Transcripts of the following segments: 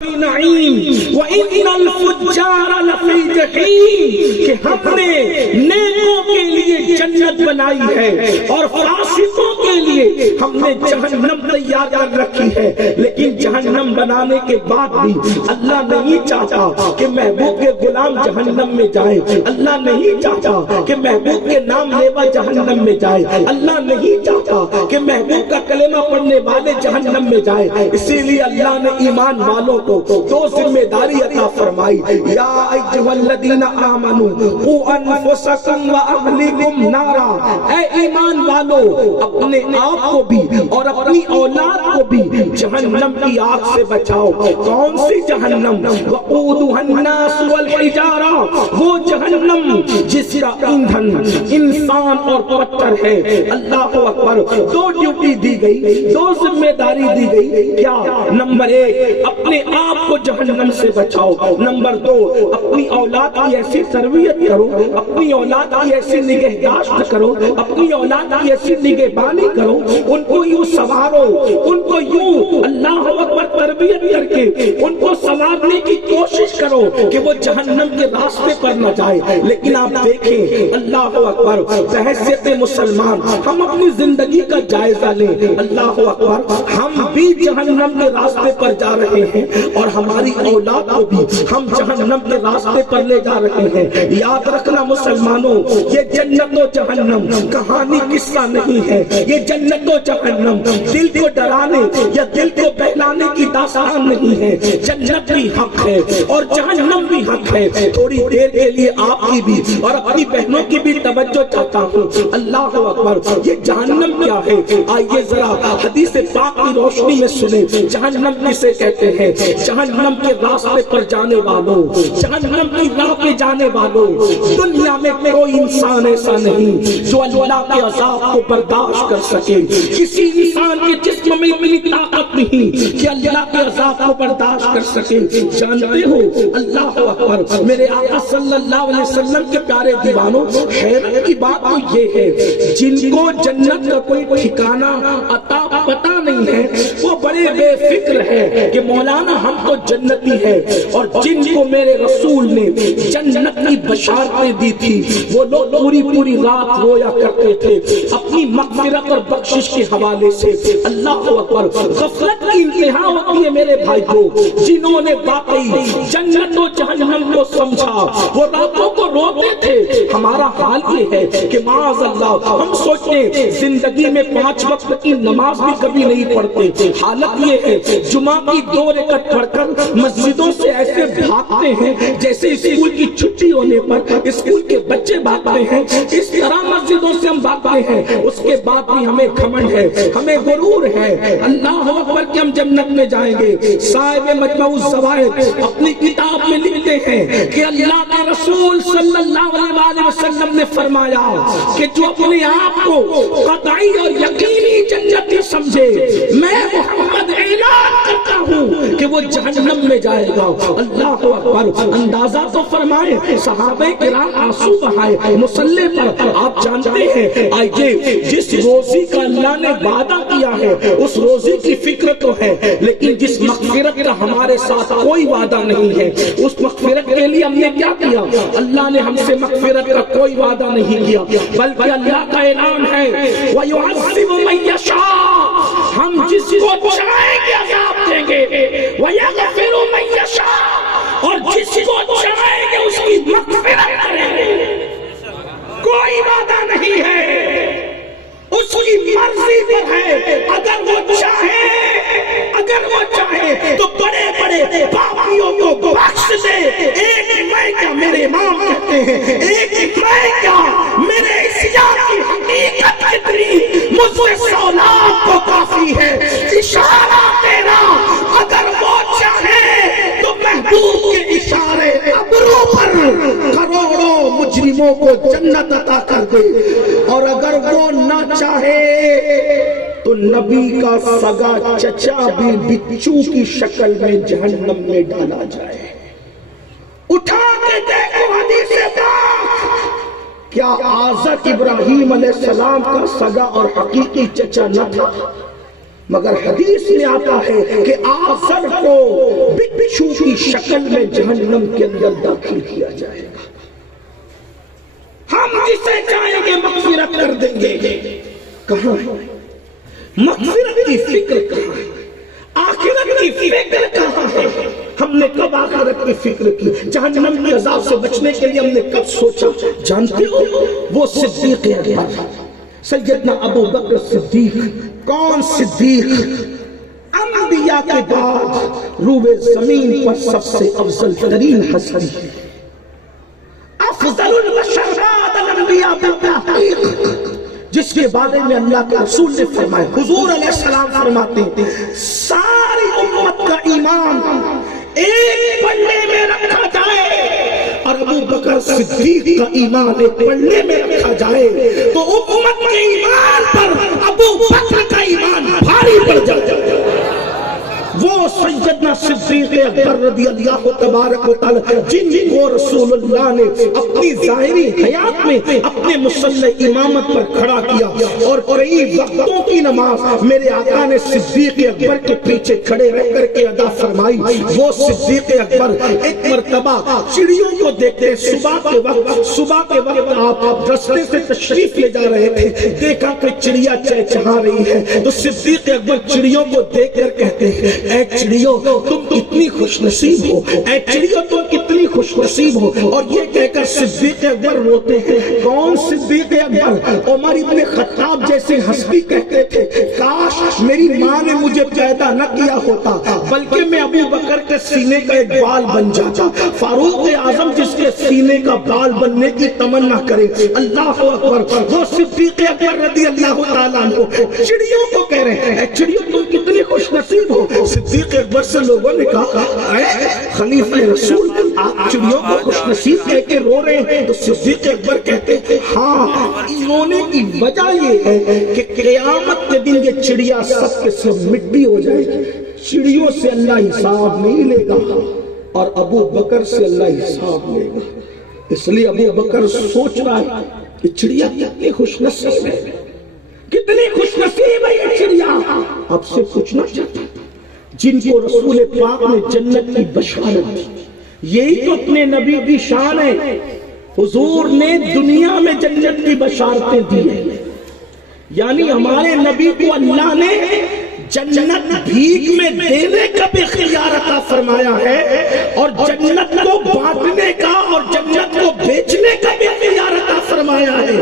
نعیم وَإِنَّ الْفُجَّارَ لَفِي جَحِيمٍ کہ ہم نے نیکوں کے لیے جنت بنائی ہے اور فاسقوں کے لیے ہم نے جہنم تیار کر رکھی ہے. لیکن جہنم بنانے کے بعد بھی اللہ نہیں چاہتا کہ محبوب کے غلام جہنم میں جائے. اللہ نہیں چاہتا کہ محبوب کے نام لیوا جہنم میں جائے. اللہ نہیں چاہتا کہ محبوب کا کلمہ پڑھنے والے جہنم میں جائے. اسی لیے اللہ نے ایمان والوں کو دو ذمہ داری عطا فرمائی. یا ایھا الذین آمنوا قوا انفسکم واہلیکم نارا. اے ایمان والو اپنے آپ کو بھی اور اپنی اولاد کو بھی جہنم کی آگ سے بچاؤ. کون سی جہنم؟ وقودها الناس والحجارہ. وہ جہنم جس کا ایندھن انسان اور پتھر ہے. اللہ اکبر. دو ڈیوٹی دی گئی, دو ذمہ داری دی گئی. کیا؟ نمبر ایک, اپنے آپ کو جہنم سے بچاؤ. نمبر دو, اپنی اولاد کی ایسی تربیت کرو, اپنی اولاد کی ایسی نگہداشت کرو, اپنی اولاد کی ایسی نگہبانی کرو, ان کو یوں سنوارو, ان کو یوں اللہ اکبر تربیت کر کے ان کو سنوارنے کی کوشش کرو کہ وہ جہنم کے راستے پر نہ جائے. لیکن آپ دیکھیں اللہ اکبر, بحیثیت مسلمان ہم اپنی زندگی کا جائزہ لیں. اللہ اکبر, ہم بھی جہنم کے راستے پر جا رہے ہیں اور ہماری اولاد کو بھی ہم جہنم کے راستے پر لے جا رہے ہیں. یاد رکھنا مسلمانوں, یہ جنت و جہنم کہانی قصہ نہیں ہے. یہ جنت و جہنم دل کو ڈرانے یا دل کو بہلانے کی داستان نہیں ہے. جنت بھی حق ہے اور جہنم بھی حق ہے. تھوڑی دیر کے لیے آپ کی بھی اور اپنی بہنوں کی بھی توجہ چاہتا ہوں. اللہ اکبر, یہ جہنم کیا ہے؟ آئیے ذرا حدیث پاک کی روشنی میں سنیں. جہنم کسے کہتے ہیں؟ جہنم کے راستے پر جانے والوں, جہنم کی راہ پہ جانے والوں. دنیا میں کوئی انسان ایسا نہیں جو اللہ کے عذاب کو برداشت کر سکے. کسی انسان کے جسم میں اتنی طاقت نہیں کہ اللہ کے عذاب کو برداشت کر سکے. جانتے ہو اللہ اکبر, میرے آقا صلی اللہ علیہ وسلم کے پیارے دیوانوں, حیرت کی بات تو یہ ہے جن کو جنت کا کوئی ٹھکانہ عطا پتہ نہیں ہے وہ بڑے بے فکر ہے کہ مولانا ہم تو جنتی ہے. اور جن کو میرے رسول نے جنت کی بشارتیں دی تھی وہ لوگ پوری پوری رات رویا کرتے تھے اپنی مغفرت اور بخشش کے حوالے سے. اللہ اکبر, غفلت کی انتہا ہوتی ہے میرے بھائی کو. جنہوں نے واقعی جنت و جہنم کو سمجھا وہ راتوں کو روتے تھے. ہمارا حال یہ ہے کہ معاذ اللہ ہم سوچتے زندگی میں 5 وقت کی نماز بھی کبھی نہیں پڑھتے. حالت یہ ہے جمعہ کی 2 رکعت پڑھ کر مسجدوں سے ایسے بھاگتے ہیں جیسے اسکول کی چھٹی ہونے پر اسکول کے بچے بھاگتے ہیں. اس طرح مسجدوں سے ہم بھاگتے ہیں. اس کے بعد بھی ہمیں گھمنڈ ہے, ہمیں غرور ہے اللہ اکبر کہ ہم جنت میں جائیں گے. صاحب مجمع الزوائد اپنی کتاب میں لکھتے ہیں کہ اللہ کے رسول صلی اللہ علیہ وسلم نے فرمایا کہ جو اپنے آپ کو قطعی اور یقینی جنتی سمجھے میں محمد اعلان کرتا ہوں کہ وہ جہنم میں جائے گا. اللہ اکبر, اندازہ تو فرمائے صحابہ کرام آنسو بہائے مصلی پر. آپ جانتے ہیں آئیے جس روزی کا اللہ نے وعدہ کیا ہے اس روزی کی فکر تو ہے, لیکن جس مغفرت کا ہمارے ساتھ کوئی وعدہ نہیں ہے اس مغفرت کے لیے ہم نے کیا کیا؟ اللہ نے ہم سے مغفرت کا کوئی وعدہ نہیں کیا بلکہ اللہ کا اعلان ہے وَيُعَذِّبُ مَن يَشَاءُ, ہم جس کو چاہیں گے عذاب دیں گے. وَيَغْفِرُ مَن يَشَاءُ, اور جس کو چاہیں گے اس کی مغفرت کریں گے. کوئی وعدہ نہیں ہے, اس کی مرضی پر ہے. اگر وہ چاہے تو بڑے بڑے پاپیوں کو بخش دے. ایک میں کیا, میرے امام کہتے ہیں, ایک میں کیا, میرے اسیان کی حقیقت کتنی, مجھ سے 100 لاکھ کو کافی ہے. اشارہ تیرا اگر وہ چاہے تو محبوب کے اشارے ابرو پر کروڑوں مجرموں کو جنت عطا کر دے. اور اگر وہ نہ چاہے تو نبی کا سگا چچا بھی بچو کی شکل میں جہنم میں ڈالا جائے. اٹھا کے دیکھو حدیث پاک, کیا آزر ابراہیم علیہ السلام کا سگا اور حقیقی چچا نہ تھا؟ مگر حدیث میں آتا ہے کہ آزر کو بچھو کی شکل میں جہنم کے اندر داخل کیا جائے گا. ہم جسے چاہیں گے مغفرت کر دیں گے. کہاں ہے مغفرت کی فکر؟ کہاں ہے آخرت کی فکر؟ کہاں ہے؟ ہم نے کب آخرت کی فکر کی؟ جہنم کے عذاب سے بچنے کے لیے ہم نے کب سوچا؟ جانتے ہو وہ صدیق اکبر سیدنا ابو بکر صدیق. کون صدیق؟ انبیاء کے بعد روئے زمین پر سب سے افضل ترین ہستی، افضل البشر بعد الانبیاء بالتحقیق، جس کے بارے میں اللہ کے رسول نے فرمایا، حضور علیہ السلام فرماتے ہیں ساری امت کا ایمان ایک پلڑے میں رکھا جائے اور ابو بکر صدیق کا ایمان ایک پلڑے میں رکھا جائے تو امت کے ایمان پر ابو بکر کا ایمان بھاری پڑ جائے. وہ سیدنا صدیق اکبر رضی اللہ تبارک و تعالی جن کو رسول اللہ نے اپنی ظاہری حیات میں اپنے مصلی امامت پر کھڑا کیا اور کئی وقتوں کی نماز میرے آقا نے صدیق اکبر کے پیچھے کھڑے رہ کر کے ادا فرمائی. وہ صدیق اکبر ایک مرتبہ چڑیوں کو دیکھتے صبح کے وقت آپ رستے سے تشریف لے جا رہے تھے، دیکھا کہ چڑیا چہچہا رہی ہے تو صدیق اکبر چڑیوں کو دیکھ کر کہتے ہیں اے چڑیوں تم کتنی خوش نصیب ہو، اے چڑیوں تم کتنی خوش نصیب ہو. اور یہ کہہ کر صدیق اکبر روتے ہیں. کون صدیق اکبر؟ عمر ابن خطاب جیسے ہستی کہتے تھے کاش میری ماں نے مجھے پیدا نہ کیا ہوتا بلکہ میں ابو بکر کے سینے کا ایک بال بن جاتا. فاروق اعظم جس کے سینے کا بال بننے کی تمنا کرے. اللہ اکبر. وہ صدیق اکبر رضی اللہ تعالیٰ عنہ چڑیوں کو کہہ رہے ہیں اے چڑیوں تم کتنی خوش نصیب ہو. صدیق اکبر سے لوگوں نے کہا اے خلیفہ رسول آپ چڑیوں کو خوش نصیب کہہ کے رو رہے ہیں. تو صدیق اکبر کہتے ہیں ہاں رونے کی وجہ یہ ہے کہ قیامت کے دن یہ چڑیا سب کے سب مٹی ہو جائے گی. چڑیوں سے اللہ حساب نہیں لے گا اور ابو بکر سے اللہ حساب لے گا. اس لیے ابو بکر سوچ رہا ہے کہ چڑیا کتنی خوش نصیب ہے، کتنی خوش نصیب ہے یہ چڑیا. آپ سے پوچھنا چاہتا ہوں جن کو رسول پاک نے جنت کی بشارت دی، یہی تو اپنے نبی کی شان ہے. حضور نے دنیا میں جنت کی بشارتیں دی ہیں، یعنی ہمارے نبی کو اللہ نے جنت بھیک میں دینے کا بھی اختیار عطا فرمایا ہے اور جنت کو بانٹنے کا اور جنت کو بیچنے کا بھی اختیار عطا فرمایا ہے.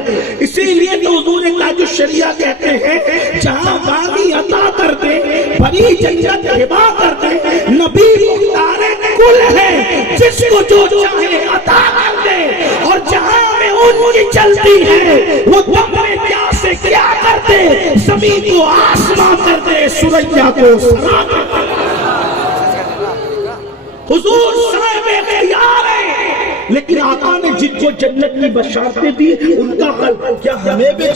اسی لیے تو حضور تاج الشریعہ کہتے ہیں جہاں باغی عطا کر دے بڑی جنت ہبا کر دے. نبی مختار کل ہے جس کو جو چاہے عطا کر دے اور جہاں میں ان کی چلتی ہے وہ دم میں کیا سے کیا کر دے، زمین کو آسمان کر دے، سوریا کو سرا کر دے. حضور صاحب اختیار ہے. لیکن آقا نے جن کو جنت کی بشارتیں دی ان کا حل کیا ہمیں بھی